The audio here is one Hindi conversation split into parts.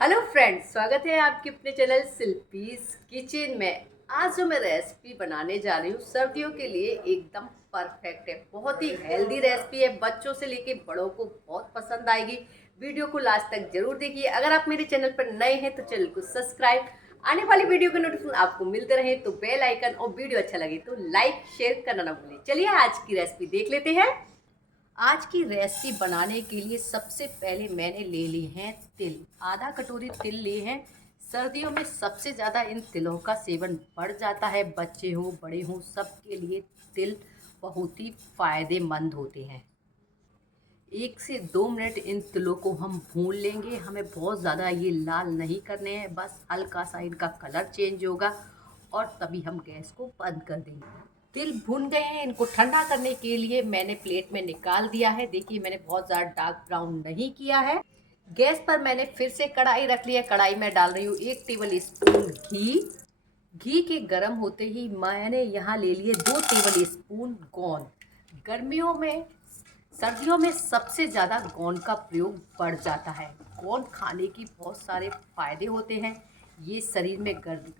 हेलो फ्रेंड्स, स्वागत है आपके अपने चैनल शिल्पीज किचन में। आज जो मैं रेसिपी बनाने जा रही हूँ सर्दियों के लिए एकदम परफेक्ट है। बहुत ही हेल्दी रेसिपी है, बच्चों से लेके बड़ों को बहुत पसंद आएगी। वीडियो को लास्ट तक जरूर देखिए। अगर आप मेरे चैनल पर नए हैं तो चैनल को सब्सक्राइब, आने वाली वीडियो के नोटिफिकेशन आपको मिलते रहे तो बेल आइकन, और वीडियो अच्छा लगे तो लाइक शेयर करना ना भूलें। चलिए आज की रेसिपी देख लेते हैं। आज की रेसिपी बनाने के लिए सबसे पहले मैंने ले लिए हैं तिल। आधा कटोरी तिल लिए हैं। सर्दियों में सबसे ज़्यादा इन तिलों का सेवन बढ़ जाता है। बच्चे हों बड़े हों सबके लिए तिल बहुत ही फायदेमंद होते हैं। 1 से 2 मिनट इन तिलों को हम भून लेंगे। हमें बहुत ज़्यादा ये लाल नहीं करने हैं, बस हल्का सा इनका कलर चेंज होगा और तभी हम गैस को बंद कर देंगे। तिल भुन गए हैं, इनको ठंडा करने के लिए मैंने प्लेट में निकाल दिया है। देखिए मैंने बहुत ज़्यादा डार्क ब्राउन नहीं किया है। गैस पर मैंने फिर से कढ़ाई रख लिया। कढ़ाई में डाल रही हूँ 1 टेबल स्पून घी। घी के गर्म होते ही मैंने यहाँ ले लिए 2 टेबल स्पून गोंद। गर्मियों में सर्दियों में सबसे ज़्यादा गोंद का प्रयोग बढ़ जाता है। गोंद खाने की बहुत सारे फायदे होते हैं। ये शरीर में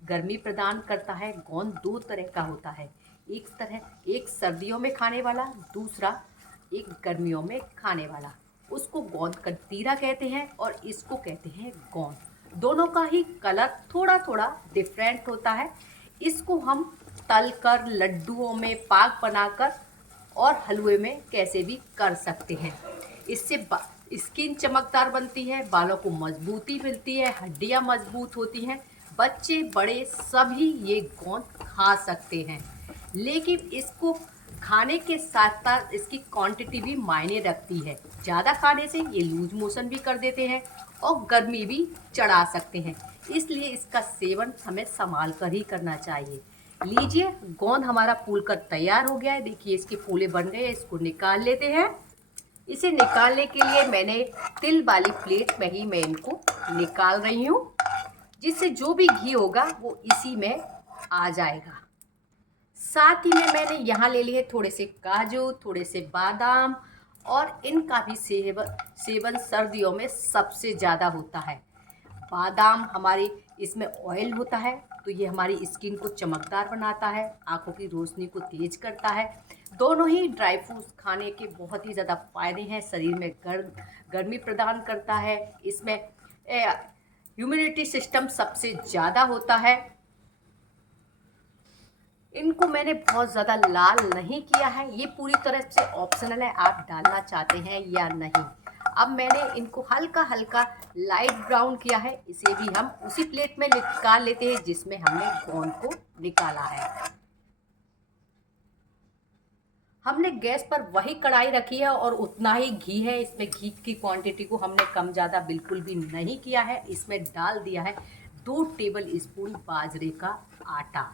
गर्मी प्रदान करता है। गोंद 2 तरह का होता है, एक सर्दियों में खाने वाला, दूसरा एक गर्मियों में खाने वाला। उसको गोंद कतीरा कहते हैं और इसको कहते हैं गोंद। दोनों का ही कलर थोड़ा थोड़ा डिफरेंट होता है। इसको हम तल कर, लड्डुओं में, पाक बनाकर और हलवे में कैसे भी कर सकते हैं। इससे स्किन चमकदार बनती है, बालों को मजबूती मिलती है, हड्डियां मजबूत होती हैं। बच्चे बड़े सभी ये गोंद खा सकते हैं, लेकिन इसको खाने के साथ साथ इसकी क्वांटिटी भी मायने रखती है। ज़्यादा खाने से ये लूज मोशन भी कर देते हैं और गर्मी भी चढ़ा सकते हैं। इसलिए इसका सेवन हमें संभाल कर ही करना चाहिए। लीजिए, गोंद हमारा फूल कर तैयार हो गया है। देखिए इसके फूले बन गए हैं। इसको निकाल लेते हैं। इसे निकालने के लिए मैंने तिल वाली प्लेट में ही मैं इनको निकाल रही हूँ, जिससे जो भी घी होगा वो इसी में आ जाएगा। साथ ही में मैंने यहाँ ले लिए थोड़े से काजू, थोड़े से बादाम, और इनका भी सेवन सर्दियों में सबसे ज़्यादा होता है। बादाम हमारी इसमें ऑयल होता है, तो ये हमारी स्किन को चमकदार बनाता है, आंखों की रोशनी को तेज करता है। दोनों ही ड्राई फ्रूट्स खाने के बहुत ही ज़्यादा फायदे हैं। शरीर में गर्मी प्रदान करता है। इसमें इम्यूनिटी सिस्टम सबसे ज़्यादा होता है। इनको मैंने बहुत ज़्यादा लाल नहीं किया है, ये पूरी तरह से ऑप्शनल है, आप डालना चाहते हैं या नहीं। अब मैंने इनको हल्का हल्का लाइट ब्राउन किया है। इसे भी हम उसी प्लेट में निकाल लेते हैं जिसमें हमने गोंद को निकाला है। हमने गैस पर वही कढ़ाई रखी है और उतना ही घी है। इसमें घी की क्वांटिटी को हमने कम ज़्यादा बिल्कुल भी नहीं किया है। इसमें डाल दिया है 2 टेबल स्पून बाजरे का आटा।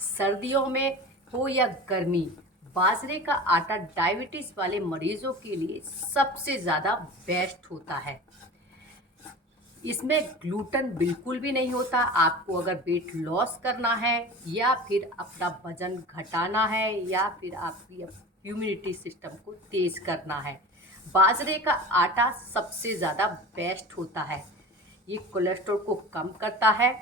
सर्दियों में हो या गर्मी, बाजरे का आटा डायबिटीज़ वाले मरीजों के लिए सबसे ज़्यादा बेस्ट होता है। इसमें ग्लूटेन बिल्कुल भी नहीं होता। आपको अगर वेट लॉस करना है या फिर अपना वजन घटाना है या फिर आपकी इम्यूनिटी सिस्टम को तेज करना है, बाजरे का आटा सबसे ज़्यादा बेस्ट होता है। ये कोलेस्ट्रॉल को कम करता है।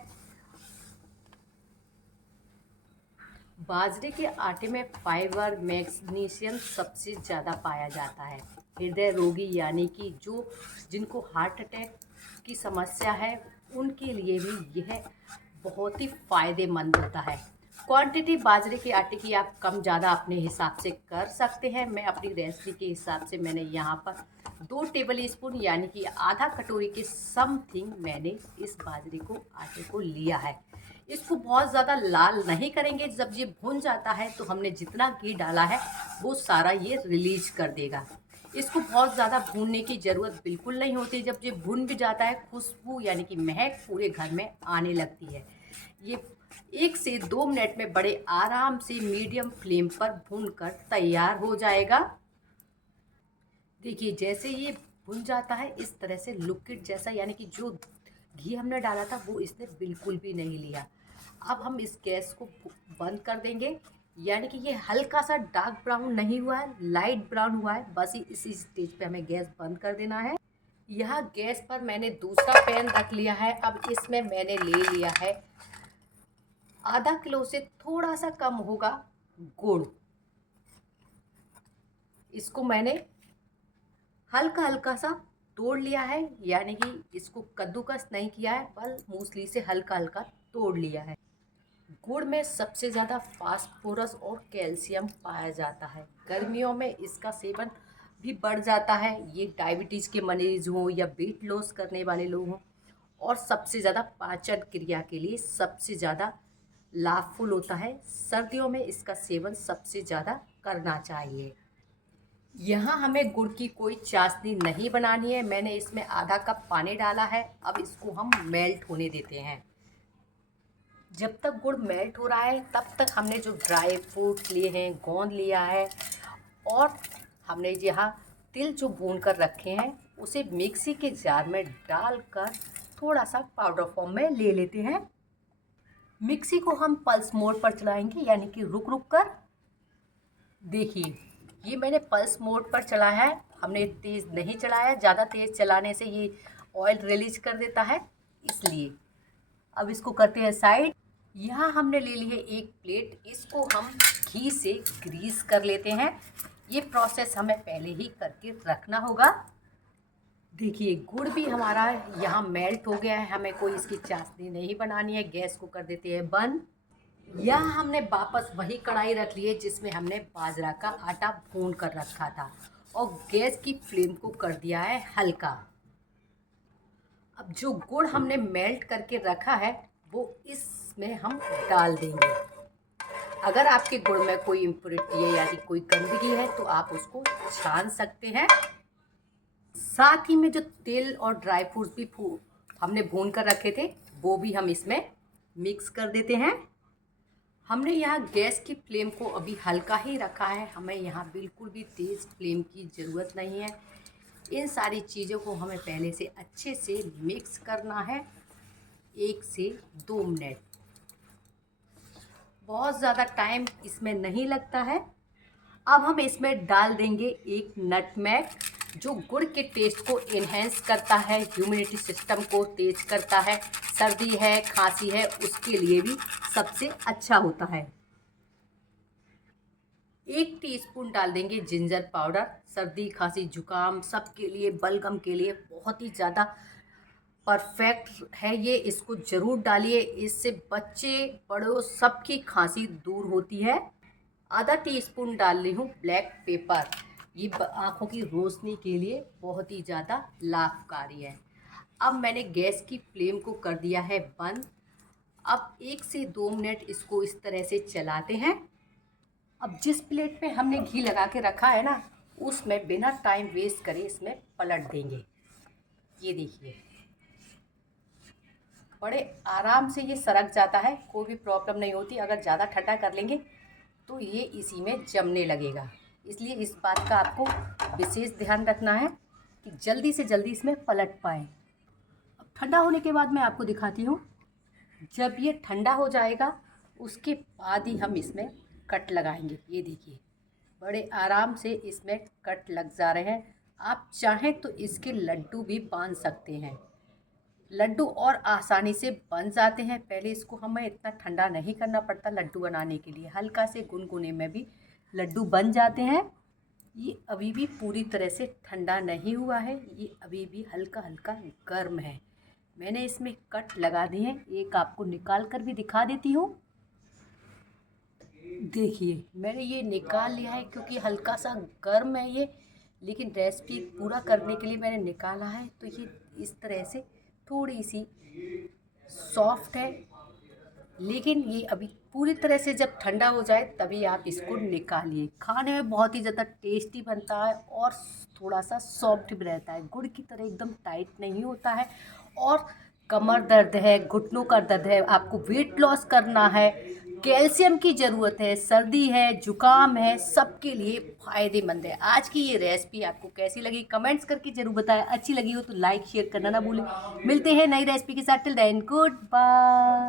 बाजरे के आटे में फाइबर, मैग्नीशियम सबसे ज़्यादा पाया जाता है। हृदय रोगी यानी कि जिनको हार्ट अटैक की समस्या है, उनके लिए भी यह बहुत ही फायदेमंद होता है। क्वांटिटी बाजरे के आटे की आप कम ज़्यादा अपने हिसाब से कर सकते हैं। मैं अपनी रेसिपी के हिसाब से मैंने यहाँ पर 2 टेबल स्पून यानी कि आधा कटोरी के समथिंग मैंने इस बाजरे को आटे को लिया है। इसको बहुत ज़्यादा लाल नहीं करेंगे। जब ये भुन जाता है तो हमने जितना घी डाला है वो सारा ये रिलीज कर देगा। इसको बहुत ज़्यादा भूनने की ज़रूरत बिल्कुल नहीं होती। जब ये भुन भी जाता है, खुशबू यानी कि महक पूरे घर में आने लगती है। ये 1 से 2 मिनट में बड़े आराम से मीडियम फ्लेम पर भूनकर तैयार हो जाएगा। देखिए जैसे ये भुन जाता है इस तरह से लिक्विड जैसा, यानी कि जो घी हमने डाला था वो इसने बिल्कुल भी नहीं लिया। अब हम इस गैस को बंद कर देंगे। यानी कि ये हल्का सा डार्क ब्राउन नहीं हुआ है, लाइट ब्राउन हुआ है, बस इसी स्टेज पे हमें गैस बंद कर देना है। यहाँ गैस पर मैंने दूसरा पैन रख लिया है। अब इसमें मैंने ले लिया है आधा किलो से थोड़ा सा कम होगा गुड़। इसको मैंने हल्का हल्का सा तोड़ लिया है, यानी कि इसको कद्दूकस नहीं किया है, बल मूसली से हल्का हल्का तोड़ लिया है। गुड़ में सबसे ज़्यादा फास्फोरस और कैल्शियम पाया जाता है। गर्मियों में इसका सेवन भी बढ़ जाता है। ये डायबिटीज़ के मरीज हों या वेट लॉस करने वाले लोग हों, और सबसे ज़्यादा पाचन क्रिया के लिए सबसे ज़्यादा लाभफुल होता है। सर्दियों में इसका सेवन सबसे ज़्यादा करना चाहिए। यहाँ हमें गुड़ की कोई चाशनी नहीं बनानी है। मैंने इसमें आधा कप पानी डाला है। अब इसको हम मेल्ट होने देते हैं। जब तक गुड़ मेल्ट हो रहा है तब तक हमने जो ड्राई फ्रूट लिए हैं, गोंद लिया है, और हमने यहाँ तिल जो भून कर रखे हैं उसे मिक्सी के जार में डालकर थोड़ा सा पाउडर फॉर्म में ले लेते हैं। मिक्सी को हम पल्स मोड पर चलाएंगे, यानी कि रुक रुक कर। देखिए, ये मैंने पल्स मोड पर चलाया है, हमने तेज़ नहीं चलाया। ज़्यादा तेज़ चलाने से ये ऑयल रिलीज कर देता है, इसलिए। अब इसको करते हैं साइड। यहाँ हमने ले ली है एक प्लेट, इसको हम घी से ग्रीस कर लेते हैं। ये प्रोसेस हमें पहले ही करके रखना होगा। देखिए, गुड़ भी हमारा यहाँ मेल्ट हो गया है। हमें कोई इसकी चाशनी नहीं बनानी है। गैस को कर देते हैं बंद। यहाँ हमने वापस वही कढ़ाई रख ली है जिसमें हमने बाजरा का आटा भून कर रखा था, और गैस की फ्लेम को कर दिया है हल्का। अब जो गुड़ हमने मेल्ट करके रखा है वो इसमें हम डाल देंगे। अगर आपके गुड़ में कोई इम्प्योरिटी है, यानी कोई गंदगी है, तो आप उसको छान सकते हैं। साथ ही में जो तिल और ड्राई फ्रूट्स भी हमने भून कर रखे थे वो भी हम इसमें मिक्स कर देते हैं। हमने यहाँ गैस की फ्लेम को अभी हल्का ही रखा है। हमें यहाँ बिल्कुल भी तेज़ फ्लेम की ज़रूरत नहीं है। इन सारी चीज़ों को हमें पहले से अच्छे से मिक्स करना है 1 से 2 मिनट। बहुत ज़्यादा टाइम इसमें नहीं लगता है। अब हम इसमें डाल देंगे एक नटमेग, जो गुड़ के टेस्ट को इन्हेंस करता है, इम्यूनिटी सिस्टम को तेज करता है। सर्दी है, खांसी है, उसके लिए भी सबसे अच्छा होता है। 1 टीस्पून डाल देंगे जिंजर पाउडर। सर्दी, खांसी, जुकाम सबके लिए, बलगम के लिए बहुत ही ज़्यादा परफेक्ट है ये। इसको ज़रूर डालिए, इससे बच्चे बड़ों सबकी खांसी दूर होती है। आधा टीस्पून डाल रही हूँ ब्लैक पेपर। ये आँखों की रोशनी के लिए बहुत ही ज़्यादा लाभकारी है। अब मैंने गैस की फ्लेम को कर दिया है बंद। अब 1 से 2 मिनट इसको इस तरह से चलाते हैं। अब जिस प्लेट पे हमने घी लगा के रखा है ना, उसमें बिना टाइम वेस्ट करे इसमें पलट देंगे। ये देखिए, बड़े आराम से ये सरक जाता है, कोई भी प्रॉब्लम नहीं होती। अगर ज़्यादा ठंडा कर लेंगे तो ये इसी में जमने लगेगा। इसलिए इस बात का आपको विशेष ध्यान रखना है कि जल्दी से जल्दी इसमें पलट पाएँ। अब ठंडा होने के बाद मैं आपको दिखाती हूँ। जब ये ठंडा हो जाएगा उसके बाद ही हम इसमें कट लगाएंगे। ये देखिए, बड़े आराम से इसमें कट लग जा रहे हैं। आप चाहें तो इसके लड्डू भी बांध सकते हैं। लड्डू और आसानी से बन जाते हैं। पहले इसको हमें इतना ठंडा नहीं करना पड़ता लड्डू बनाने के लिए। हल्का से गुनगुने में भी लड्डू बन जाते हैं। ये अभी भी पूरी तरह से ठंडा नहीं हुआ है, ये अभी भी हल्का हल्का गर्म है। मैंने इसमें कट लगा दिए हैं, एक आपको निकाल कर भी दिखा देती हूँ। देखिए, मैंने ये निकाल लिया है क्योंकि हल्का सा गर्म है ये, लेकिन रेसिपी पूरा करने के लिए मैंने निकाला है। तो ये इस तरह से थोड़ी सी सॉफ्ट है, लेकिन ये अभी पूरी तरह से जब ठंडा हो जाए तभी आप इसको निकालिए। खाने में बहुत ही ज़्यादा टेस्टी बनता है और थोड़ा सा सॉफ्ट भी रहता है। गुड़ की तरह एकदम टाइट नहीं होता है। और कमर दर्द है, घुटनों का दर्द है, आपको वेट लॉस करना है, कैल्शियम की ज़रूरत है, सर्दी है, जुकाम है, सबके लिए फ़ायदेमंद है। आज की ये रेसिपी आपको कैसी लगी कमेंट्स करके ज़रूर बताएं। अच्छी लगी हो तो लाइक शेयर करना ना भूलें। मिलते हैं नई रेसिपी के साथ। Till then good bye.